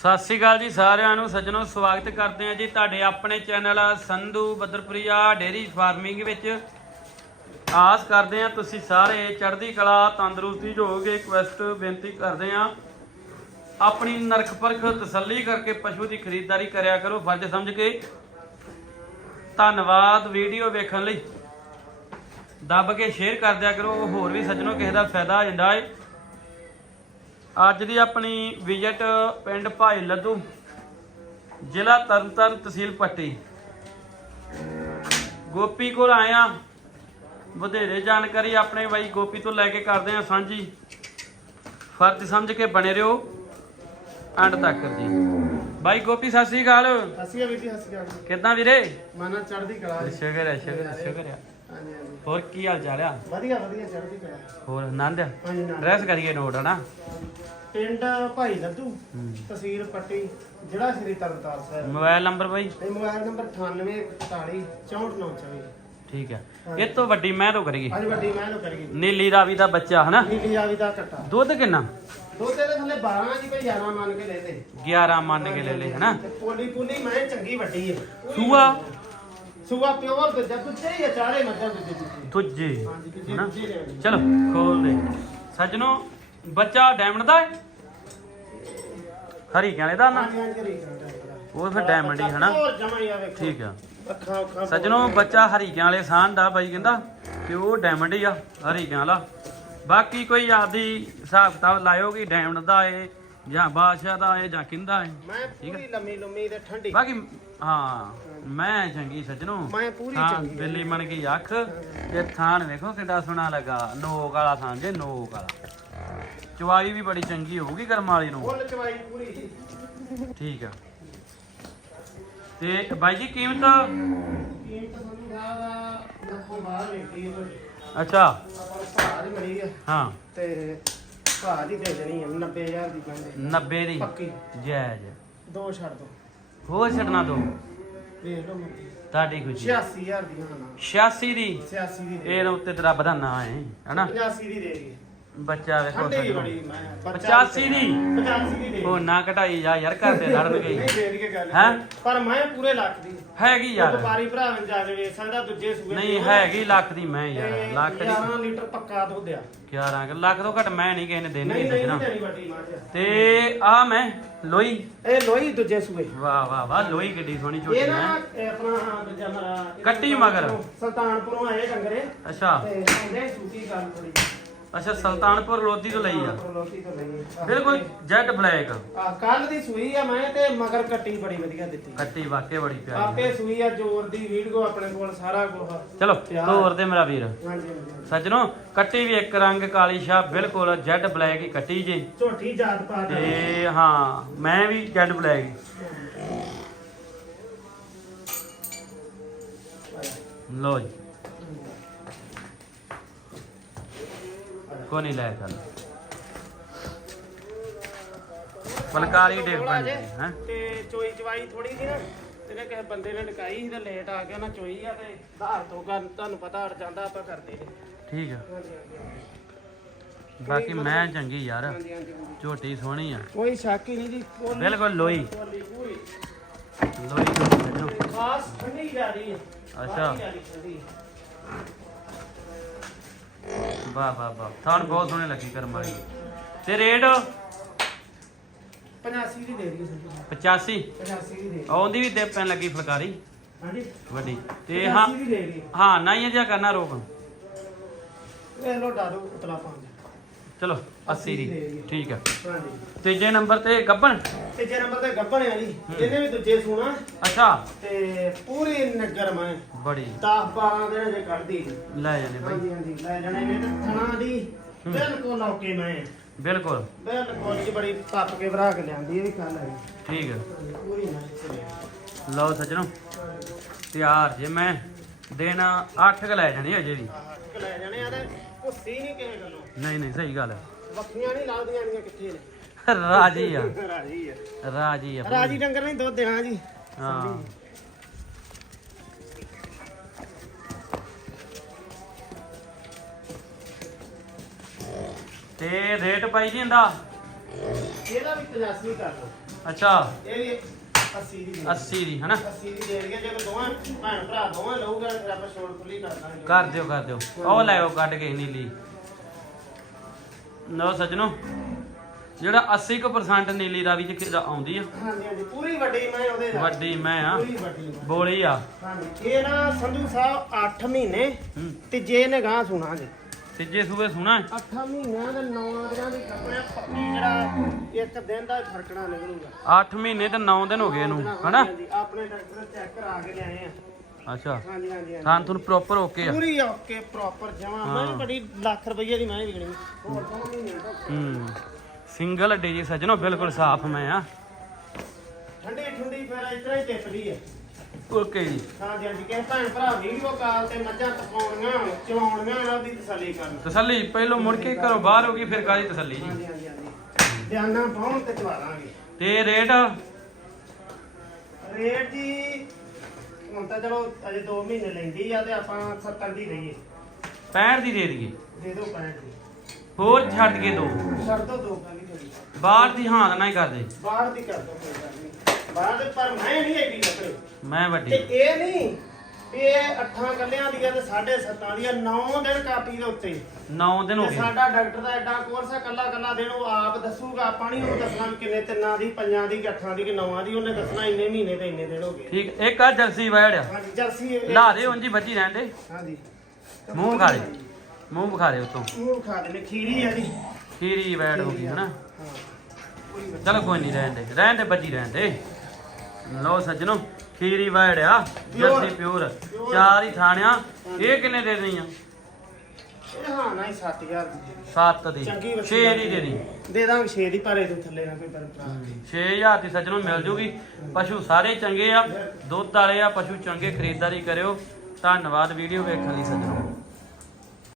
ਸਤਿ ਸ਼੍ਰੀ ਅਕਾਲ ਜੀ ਸਾਰਿਆਂ ਨੂੰ, ਸੱਜਣੋ, ਸਵਾਗਤ ਕਰਦੇ ਹਾਂ ਜੀ ਤੁਹਾਡੇ ਆਪਣੇ ਚੈਨਲ ਸੰਧੂ ਬਦਰਪ੍ਰਿਆ ਡੇਰੀ ਫਾਰਮਿੰਗ ਵਿੱਚ। ਆਸ ਕਰਦੇ ਹਾਂ ਤੁਸੀਂ ਸਾਰੇ ਚੜ੍ਹਦੀ ਕਲਾ, ਤੰਦਰੁਸਤੀ 'ਚ ਰਿਕਵੈਸਟ ਬੇਨਤੀ ਕਰਦੇ ਹਾਂ। ਆਪਣੀ ਨਰਖ ਪਰਖ ਤਸੱਲੀ ਕਰਕੇ ਪਸ਼ੂ ਦੀ ਖਰੀਦਦਾਰੀ ਕਰਿਆ ਕਰੋ, ਫਰਜ਼ ਸਮਝ ਕੇ। ਧੰਨਵਾਦ ਵੀਡੀਓ ਵੇਖਣ ਲਈ। ਦੱਬ ਕੇ ਸ਼ੇਅਰ ਕਰ ਦਿਆ ਕਰੋ, ਹੋਰ ਵੀ ਸੱਜਣੋ ਕਿਸੇ ਦਾ ਫਾਇਦਾ ਹੋ ਜਾਂਦਾ ਹੈ। ਅੱਜ ਦੀ ਆਪਣੀ ਵਿਜ਼ਿਟ ਪਿੰਡ ਭਾਈ ਲੱਦੂ ਜ਼ਿਲ੍ਹਾ ਤਰਨਤਾਰਨ ਤਹਿਸੀਲ ਪੱਟੀ। ਗੋਪੀ ਕੋਲ ਆਇਆ ਵਧੇਰੇ ਜਾਣਕਾਰੀ ਆਪਣੇ ਬਾਈ ਗੋਪੀ ਤੋਂ ਲੈ ਕੇ ਕਰਦੇ ਆ ਸਾਂਝੀ। ਫਰਜ਼ ਸਮਝ ਕੇ ਬਣੇ ਰਹੋ। ਐਂਡ ਤੱਕ ਜੀ। ਬਾਈ ਗੋਪੀ ਸਤਿ ਸ੍ਰੀ ਅਕਾਲ। ਹਸੀਆ ਵੀਰ ਜੀ ਹਸੀਆ ਕਿੱਦਾਂ ਵੀਰੇ? ਮਾਨਾ ਚੜ੍ਹਦੀ ਕਲਾ। ਸ਼ੁਕਰ ਹੈ ਸ਼ੁਕਰ ਹੈ ਸ਼ੁਕਰ ਹੈ। ਹਾਂਜੀ ਹਾਂਜੀ। ਹੋਰ ਕੀ ਹਾਲ ਚਾਲ ਆ? ਵਧੀਆ ਵਧੀਆ ਚੜ੍ਹਦੀ ਕਲਾ ਹੋਰ ਆਨੰਦ? ਹਾਂਜੀ ਨਾ ਡਰੈਸ ਕਰੀਏ ਨੋਟ ਹਨਾ? ਪਿੰਡ ਭਾਈ ਲੱਦੂ ਹੂੰ। ਤਹਿਸੀਲ ਪੱਟੀ ਜ਼ਿਲ੍ਹਾ ਸ਼੍ਰੀ ਤਰਨਤਾਰਨ ਸਾਹਿਬ। ਮੋਬਾਈਲ ਨੰਬਰ ਬਾਈ? ਤੇ ਮੋਬਾਈਲ ਨੰਬਰ 9841 64924 ਠੀਕ ਹੈ ਇਹ ਤੋਂ ਵੱਡੀ ਮੈਂ ਤੋਂ ਕਰੀਏ? ਅੱਜ ਵੱਡੀ ਮੈਂ ਨੂੰ ਕਰੀਏ। ਨੀਲੀ ਰਾਵੀ ਦਾ ਬੱਚਾ ਹਨਾ? ਨੀਲੀ ਆਵੀ ਦਾ ਕੱਟਾ ਦੁੱਧ ਕਿੰਨਾ? ਦੋ ਤੇ ਥੱਲੇ 12 ਜੀ ਕੋਈ 11 ਮੰਨ ਕੇ ਲੈ ਲੈ। 11 ਮੰਨ ਕੇ ਲੈ ਲੈ ਹਨਾ? ਤੇ ਪੋਲੀ ਪੋਲੀ ਮੈਂ ਚੰਗੀ ਵੱਡੀ ਹੈ ਸੂਆ? ਸੂਆ ਪਿਓਰ ਹੀ ਹਾਂਜੀ ਹਨਾ? ਦੂਜੇ ਚਲੋ ਖੋਲ ਦੇ। ਸੱਜਣੋ ਬੱਚਾ ਡਾਇਮੰਡ ਦਾ ਹੈ? ਹਰੀ ਵਾਲੇ ਦਾ ਨਾ? ਹਾਂਜੀ ਹਾਂਜੀ ਰੀ ਉਹ ਫਿਰ ਡਾਇਮੰਡ ਹੀ ਹਨਾ? ਹੋਰ ਜਮਾ ਹੀ ਆ ਵੇਖੋ। ਠੀਕ ਆ। ਅੱਖਾਂ ਅੱਖਾਂ ਸੱਜਣੋ ਬੱਚਾ ਹਰੀਕਿਆਂ ਵਾਲੇ ਸਾਨ ਦਾ ਬਾਈ ਕਹਿੰਦਾ ਤੇ ਉਹ ਡਾਇਮੰਡ ਹੀ ਆ ਹਰੀਕਿਆਂ ਵਾਲਾ। ਬਾਕੀ ਕੋਈ ਆਪਦੀ ਹਿਸਾਬ ਕਿਤਾਬ ਲਾਇਓ ਕਿ ਡਾਇਮੰਡ ਦਾ ਏ ਜਾਂ ਬਾਦਸ਼ਾਹ ਦਾ ਏ ਜਾਂ ਕਿੰਦਾ ਏ ਮੈਂ ਪੂਰੀ ਲੰਮੀ ਲੰਮੀ ਤੇ ਠੰਡੀ। ਬਾਕੀ ਹਾਂ ਮੈਂ ਚੰਗੀ ਸੱਜਣੋ। ਮੈਂ ਪੂਰੀ ਹਾਂ ਚੰਗੀ ਬਿੱਲੀ ਮਨ ਗਈ ਅੱਖ ਤੇ ਥਾਣ ਵੇਖੋ ਕਿੰਨਾ ਸੋਹਣਾ ਲੱਗਾ। ਨੋਕ ਵਾਲਾ ਥਾਣ ਜੇ ਨੋਕ ਵਾਲਾ। ਚਵਾਈ ਵੀ ਬੜੀ ਚੰਗੀ ਹੋਊਗੀ ਕਰਮ ਵਾਲੀ ਨੂੰ। ਫੁੱਲ ਚਵਾਈ ਪੂਰੀ। ਠੀਕ ਆ। ਤੇ ਬਾਈ ਜੀ ਕੀਮਤ? ਕੀਮਤ ਤੁਹਾਨੂੰ ਦਾ ਲੱਖੋਂ ਬਾਹਰ ਵੇਖੀ ਹੈ ਅੱਛਾ। ਹੈ ਹਾਂ। ਤੇ ਭਾਅ ਦੀ ਦੇ ਦੇਣੀ ਹੈ 90000 ਦੀ ਕਹਿੰਦੇ 90 ਦੀ? ਪੱਕੀ। ਜਾਇਜ਼ ਦੋ ਛੱਡ ਦੋ। ਹੋਰ ਛੱਡਣਾ ਦੋ? ਵੇਖ ਲਓ ਮਰਜ਼ੀ। ਤੁਹਾਡੀ ਖੁਸ਼ੀ। 86000 ਦੀ ਹਾਂ ਨਾ 86 ਦੀ? 86 ਦੀ ਦੇ ਇਹ ਉੱਤੇ ਤੇ ਰੱਬ ਦਾ ਨਾਂ ਹੈ ਹਨਾ 85 ਦੀ ਦੇ ਦੀ ਬੱਚਾ ਵੇਖੋ ਠੰਡੀ ਸੱਜਣੋ। ਬੜੀ ਮੈਂ 85 ਦੀ। 85 ਦੀ ਦੇ। ਉਹ ਨਾ ਘਟਾਈ ਜਾ ਯਾਰ ਘਰ ਦੇ ਲੜ ਗਈ। ਨਹੀਂ ਗੱਲ। ਹੈਂ? ਪਰ ਮੈਂ ਪੂਰੇ ਲੱਖ ਦੀ। ਹੈਗੀ ਯਾਰ। ਵਪਾਰੀ ਭਰਾ ਨੂੰ ਜਾ ਕੇ ਵੇਚ ਸਕਦਾ ਦੂਜੇ ਸੂਏ ਨਹੀਂ ਹੈਗੀ ਲੱਖ ਦੀ ਮੈਂ ਯਾਰ ਲੱਖ ਦੀ। 11 ਲੀਟਰ ਪੱਕਾ ਦੁੱਧ ਆ। 11 ਕੁ- ਲੱਖ ਤੋਂ ਘਟ ਮੈਂ ਨਹੀਂ ਕਿਸੇ ਨੇ ਦੇਣੀ ਆ। ਤੇ। ਆ ਮੈਂ ਲੋਈ। ਇਹ ਲੋਈ ਦੂਜੇ ਸੂਏ। ਵਾਹ ਵਾਹ ਵਾਹ ਲੋਈ ਕਿੱਡੀ ਸੋਹਣੀ ਝੋਟੀ ਇਹ ਨਾ ਆਪਣਾ ਦੂਜਾ ਮਰਾ ਕੱਟੀ ਮਗਰ। ਸੁਲਤਾਨਪੁਰੋਂ ਆਏ ਡੰਗਰੇ। ਅੱਛਾ। ਤੇ ਕਹਿੰਦੇ ਸੂਕੀ ਗੱਲ ਥੋੜੀ ਅੱਛਾ ਸੁਲਤਾਨਪੁਰ ਲੋਧੀ ਤੋਂ ਲਈ ਆ? ਲੋਕੀ ਤੋਂ ਲਈ ਆ। ਬਿਲਕੁਲ ਜੈਡ ਬਲੈਕ ਆ ਕੱਲ ਦੀ ਸੂਈ ਆ ਮੈਂ ਤੇ ਮਗਰ ਕੱਟੀ ਬੜੀ ਵਧੀਆ ਦਿੱਤੀ। ਕੱਟੀ ਵਾਕੇ ਬੜੀ ਪਿਆਰੀ ਆਪੇ ਸੂਈ ਆ ਜੋਰ ਦੀ ਵੀਡੀਓ ਆਪਣੇ ਕੋਲ ਸਾਰਾ ਕੁਝ ਚਲੋ। ਤੋਰ ਦੇ ਮੇਰਾ ਵੀਰ। ਹਾਂਜੀ ਹਾਂਜੀ ਸੱਜਣੋ ਕੱਟੀ ਵੀ ਇੱਕ ਰੰਗ ਕਾਲੀ ਸ਼ਾ ਬਿਲਕੁਲ ਜੈਡ ਬਲੈਕ ਹੀ ਕੱਟੀ ਜੇ। ਝੋਟੀ ਜਾਤ ਪਾ ਦੇ ਤੇ ਹਾਂ ਮੈਂ ਵੀ ਜੈਡ ਬਲੈਕ ਹੀ। ਲੋ ਜੀ। ਕੋ ਨਹੀਂ ਲੈ ਚੱਲ। ਫਲਕਾਰੀ ਡੇਗ ਬਣ ਗਈ ਹੈ। ਤੇ ਚੋਈ ਚਵਾਈ ਥੋੜੀ ਸੀ ਨਾ ਤੇਰੇ ਕਿਸੇ ਬੰਦੇ ਨੇ ਡਕਾਈ ਸੀ ਤੇ ਲੇਟ ਆ ਗਿਆ ਨਾ ਚੋਈ ਆ ਤੇ ਧਾਰ ਤੋਂ ਕਰ ਤੁਹਾਨੂੰ ਪਤਾ ਅੜ ਜਾਂਦਾ ਆਪਾਂ ਕਰਦੇ ਨੇ। ਠੀਕ ਆ। ਹਾਂਜੀ ਹਾਂਜੀ ਬਾਕੀ ਮੈਂ ਚੰਗੀ ਯਾਰ। ਹਾਂਜੀ ਹਾਂਜੀ ਹਾਂਜੀ। ਝੋਟੀ ਸੋਹਣੀ ਆ। ਕੋਈ ਸ਼ੱਕ ਹੀ ਨਹੀਂ ਜੀ ਬਿਲਕੁਲ ਲੋਈ। ਪੂਰੀ। ਲੋਈ। ਖਾਸ ਠੰਡੀ ਜਿਆਦੀ ਹੈ ਅੱਛਾ। ਠੰਡੀ। ਵਾਹ ਵਾਹ ਵਾਹ। ਥਾਣ ਬਹੁਤ ਸੋਹਣੇ ਲੱਗੀ ਕਰਮ ਵਾਲੀ। ਤੇ ਰੇਟ? 85 ਦੀ ਦੇ ਰਹੀ ਹੈ 85 85 ਦੀ ਦੇ ਆਉਂਦੀ ਵੀ ਤੇ ਪੈਣ ਲੱਗੀ ਫਲਕਾਰੀ। ਹਾਂਜੀ। ਵੱਡੀ। ਤੇ ਹਾਂ 85 ਦੀ ਦੇ ਰਹੀ ਹੈ ਹਾਂ ਨਾ ਹੀ ਜਿਆ ਕਰਨਾ ਰੋਕ। ਇਹ ਲੋ ਡਾਦੋ ਉਤਲਾ ਪਾਉਂਦੇ ਚਲੋ 80 ਦੀ। ਠੀਕ ਹੈ ਹਾਂਜੀ। ਤੀਜੇ ਨੰਬਰ ਤੇ ਗੱਬਣ। ਤੀਜੇ ਨੰਬਰ ਤੇ ਆ ਜੀ। ਇਹਨੇ ਵੀ ਦੂਜੇ ਸੂਣਾ। ਅੱਛਾ। ਤੇ ਪੂਰੀ ਨਗਰ ਮੈਂ ਬੜੀ। 10 12 ਦਿਨ ਜੇ ਕੱਢਦੀ। ਲੈ ਜਾਣੇ ਬਾਈ। ਹਾਂਜੀ ਹਾਂਜੀ ਲੈ ਜਾਣੇ ਨੇ ਥਣਾ ਦੀ। ਬਿਲਕੁਲ ਲੌਕੇ ਮੈਂ। ਬਿਲਕੁਲ। ਬਿਲਕੁਲ ਜੀ ਬੜੀ ਤੱਪ ਕੇ ਭਰਾ ਕੇ ਲਿਆਂਦੀ ਇਹ ਵੀ ਕੱਲ ਹੈ ਠੀਕ ਹੈ ਪੂਰੀ ਨਾ ਲਓ ਸੱਜਣੋ ਤਿਆਰ ਜੇ ਮੈਂ। ਦਿਨ 8 ਕ ਲੈ ਜਾਣੀ ਅਜੇ ਵੀ। ਲੈ ਜਾਣੇ ਆ ਤੇ ਕੁੱਸੀ ਨਹੀਂ ਕਿਸੇ ਗੱਲੋਂ। ਨਹੀਂ ਨਹੀਂ ਸਹੀ ਗੱਲ ਹੈ ਵੱਖੀਆਂ ਨਹੀਂ ਲੱਗਦੀਆਂ ਨੀਆਂ ਕਿੱਥੇ ਨੇ। ਰਾਜੀ ਆ। ਰਾਜੀ ਆ। ਰਾਜੀ ਆ ਰਾਜੀ ਡੰਗਰ ਨਹੀਂ ਦੁੱਧ ਦੇਣਾ ਜੀ। ਹਾਂ। ਤੇ ਰੇਟ ਪਾਈ ਜੀ ਇਹਦਾ? ਇਹਦਾ ਵੀ 85 ਕਰ ਲਓ ਅੱਛਾ। ਇਹ ਵੀ 80 ਦੀ ਦੇ 80 ਦੀ ਹਨਾ? 80 ਦੀ ਦੇ ਦਈਏ ਜੇ ਦੋਵਾਂ ਭੈਣ ਭਰਾ ਦੋਵਾਂ ਲਊਗਾ ਫਿਰ ਆਪਾਂ ਛੋੜ ਖੁੱਲੀ ਕਰ ਦਾਂਗੇ। ਕਰ ਦਿਓ ਕਰ ਦਿਓ। ਉਹ ਲੈ ਆਓ ਕੱਢ ਕੇ ਨੀਲੀ। ਲਓ ਸੱਜਣੋ। ਜਿਹੜਾ 80% ਨੀਲੀ ਰਾਵੀ ਚ ਕਿਹਦਾ ਆਉਂਦੀ ਆ। ਹਾਂਜੀ ਹਾਂਜੀ ਪੂਰੀ ਵੱਡੀ ਮੈਂ ਉਹਦੇ ਨਾਲ। ਵੱਡੀ ਮੈਂ ਆ। ਪੂਰੀ ਵੱਡੀ ਮੈਂ। ਬੋਲੀ ਆ। ਹਾਂਜੀ ਇਹ ਨਾ ਸੰਧੂ ਸਾਹਿਬ 8 ਮਹੀਨੇ ਹੂੰ। ਤੇ ਜੇ ਨੇ ਗਾਂ ਸੁਣਾ ਜੀ ਤੀਜੇ ਸੂਬੇ ਸੁਣਾ? 8 ਮਹੀਨਿਆਂ ਦੇ 9 ਦਿਨਾਂ ਦੀ ਕੱਪੜੇ ਪੱਕੀ ਜਿਹੜਾ ਇੱਕ ਦਿਨ ਦਾ ਫਰਕਣਾ ਨਿਕਲੂਗਾ। 8 ਮਹੀਨੇ ਤੇ 9 ਦਿਨ ਹੋ ਗਏ ਇਹਨੂੰ ਹਨਾ? ਹਾਂਜੀ, ਆਪਣੇ ਡਾਕਟਰ ਚੈੱਕ ਕਰਾ ਕੇ ਲਿਆਏ ਆ। ਅੱਛਾ। ਹਾਂਜੀ ਹਾਂਜੀ ਹਾਂਜੀ। ਥਾਂ ਤੁਹਾਨੂੰ ਪ੍ਰੋਪਰ ਓਕੇ ਆ। ਪੂਰੀ ਓਕੇ ਪ੍ਰੋਪਰ ਜਮਾ। ਮੈਂ ਬੜੀ ਲੱਖ ਰੁਪਏ ਦੀ ਮੈਂ ਵਿਕਣੀ ਹੋਰ ਦੋ ਮਹੀਨੇ ਤੱਕ ਹੂੰ। ਸਿੰਗਲ ਅੱਡੇ ਜੀ ਸੱਜਣੋ ਬਿਲਕੁਲ ਸਾਫ਼ ਮੈਂ ਆ। ਠੰਡੀ ਠੰਡੀ ਫਿਰ ਇਸ ਤਰ੍ਹਾਂ ਹੀ ਟਿੱਪਦੀ ਹੈ ਓਕੇ ਜੀ। ਹਾਂਜੀ ਹਾਂਜੀ ਕਿਸੇ ਭੈਣ ਭਰਾ ਵੀਡੀਓ ਕਾਲ ਤੇ ਮੱਝਾਂ ਤਪਾਉਣੀਆਂ ਚਲਾਉਣੀਆਂ ਹੋਣ ਉਹਦੀ ਤਸੱਲੀ ਕਰਨ। ਤਸੱਲੀ ਪਹਿਲੋਂ ਮੁੜ ਕੇ ਘਰੋਂ ਬਾਹਰ ਹੋ ਗਈ ਫਿਰ ਕਾਹਦੀ ਤਸੱਲੀ ਜੀ? ਬਿਆਨਾ ਪਾਉਣ ਤੇ ਚਵਾ ਦਾਂਗੇ ਤੇ ਰੇਟ? ਰੇਟ ਜੀ ਹੁਣ ਤਾਂ ਚਲੋ ਅਜੇ 2 ਮਹੀਨੇ ਲੈਂਦੀ ਆ ਤੇ ਆਪਾਂ 70 ਦੀ ਲਈਏ 65 ਦੀ ਦੇ ਦਈਏ। ਦੇ ਦਿਓ 65 ਦੀ। ਹੋਰ ਛੱਡ ਕੇ ਦੋ। ਛੱਡ ਦੋ ਦੋ ਕਾਲੀ ਥੋੜੀ ਬਾਹਰ ਦੀ ਹਾਂ ਨਾ ਹੀ ਕਰਦੇ ਬਾਹਰ ਦੀ ਕਰ ਦੋ ਕੋਈ ਗੱਲ ਨਹੀਂ। ਬਾਹਰ ਦੇ ਪਰ ਮੈਂ ਨਹੀਂ ਐਡੀ ਲੱਕੜੀ ਮੈਂ ਤੇ ਵੱਡੀ ਇਹ ਨਹੀਂ ਇਹ ਅੱਠਾਂ ਕੱਲਿਆਂ ਦੀਆਂ ਤੇ 7.5 ਦੀਆਂ 9 ਦਿਨ ਕਾਪੀ ਦੇ ਉੱਤੇ। 9 ਦਿਨ ਹੋ ਤੇ ਗਏ। ਸਾਡਾ ਡਾਕਟਰ ਦਾ ਐਡਾ ਕੋਰਸ ਹੈ ਕੱਲਾ ਕੱਲਾ ਦਿਨ ਉਹ ਆਪ ਦੱਸੂਗਾ ਆਪਾਂ ਨਹੀਂ ਉਹਨੂੰ ਦੱਸਣਾ ਵੀ ਕਿੰਨੇ ਤਿੰਨਾਂ ਦੀ ਪੰਜਾਂ ਦੀ ਕਿ ਅੱਠਾਂ ਦੀ ਕਿ ਨੌਆਂ ਦੀ ਉਹਨੇ ਦੱਸਣਾ ਇੰਨੇ ਮਹੀਨੇ ਤੇ ਇੰਨੇ ਦਿਨ ਹੋ ਗਏ। ਠੀਕ ਇੱਕ ਆ ਜਰਸੀ ਵੈੜ ਆ ਹਾਂਜੀ ਜਰਸੀ ਇਹ- ਲਾ ਦੇ ਉਂਝ ਹੀ ਬੱਜੀ ਰਹਿਣ ਦੇ। ਹਾਂਜੀ। ਮੂੰਹ ਦੇ ਮੂੰਹ ਵਿਖਾ ਦੇ ਉਤੋਂ। ਮੂੰਹ ਖਾ ਦੇਣੇ ਖੀਰੀ ਆ ਜੀ ਖੀਰੀ ਵੈੜ ਹੋ ਗਈ ਹਨਾ? ਹਾਂ ਕੋਈ ਗੱਲ ਚਲੋ ਕੋਈ ਨਹੀਂ ਰਹਿਣ ਦੇ। ਰਹਿਣ ਦੇ ਬੱਜੀ ਰਹਿਣ ਦੇ। ਲਓ ਸੱਜਣੋ ਖੀਰੀ ਵੈੜ ਆ ਜਰਸੀ ਪਿਓਰ ਚਾਰ ਹੀ ਥਾਣਿਆ ਇਹ ਕਿੰਨੇ ਦੇ ਦੇਣੀ ਆ? ਇਹ ਹਾਂ ਨਾ ਹੀ 7000 ਦੀ 7 ਦੀ। ਚੰਗੀ 6 ਦੀ ਦੇ ਦੀ ਦੇ ਦਾਂਗੇ 6 ਦੀ ਪਰ ਇਹਦੇ ਥੱਲੇ ਨਾ ਕੋਈ ਪਰ 6000 ਦੀ ਸੱਜਣੋਂ ਮਿਲ ਜੂਗੀ। ਪਸ਼ੂ ਸਾਰੇ ਚੰਗੇ ਆ। ਦੁੱਧ ਵਾਲੇ ਆ ਪਸ਼ੂ ਚੰਗੇ ਖਰੀਦਦਾਰੀ ਕਰਿਓ। ਧੰਨਵਾਦ ਵੀਡੀਓ ਵੇਖਣ ਲਈ ਸੱਜਣੋ।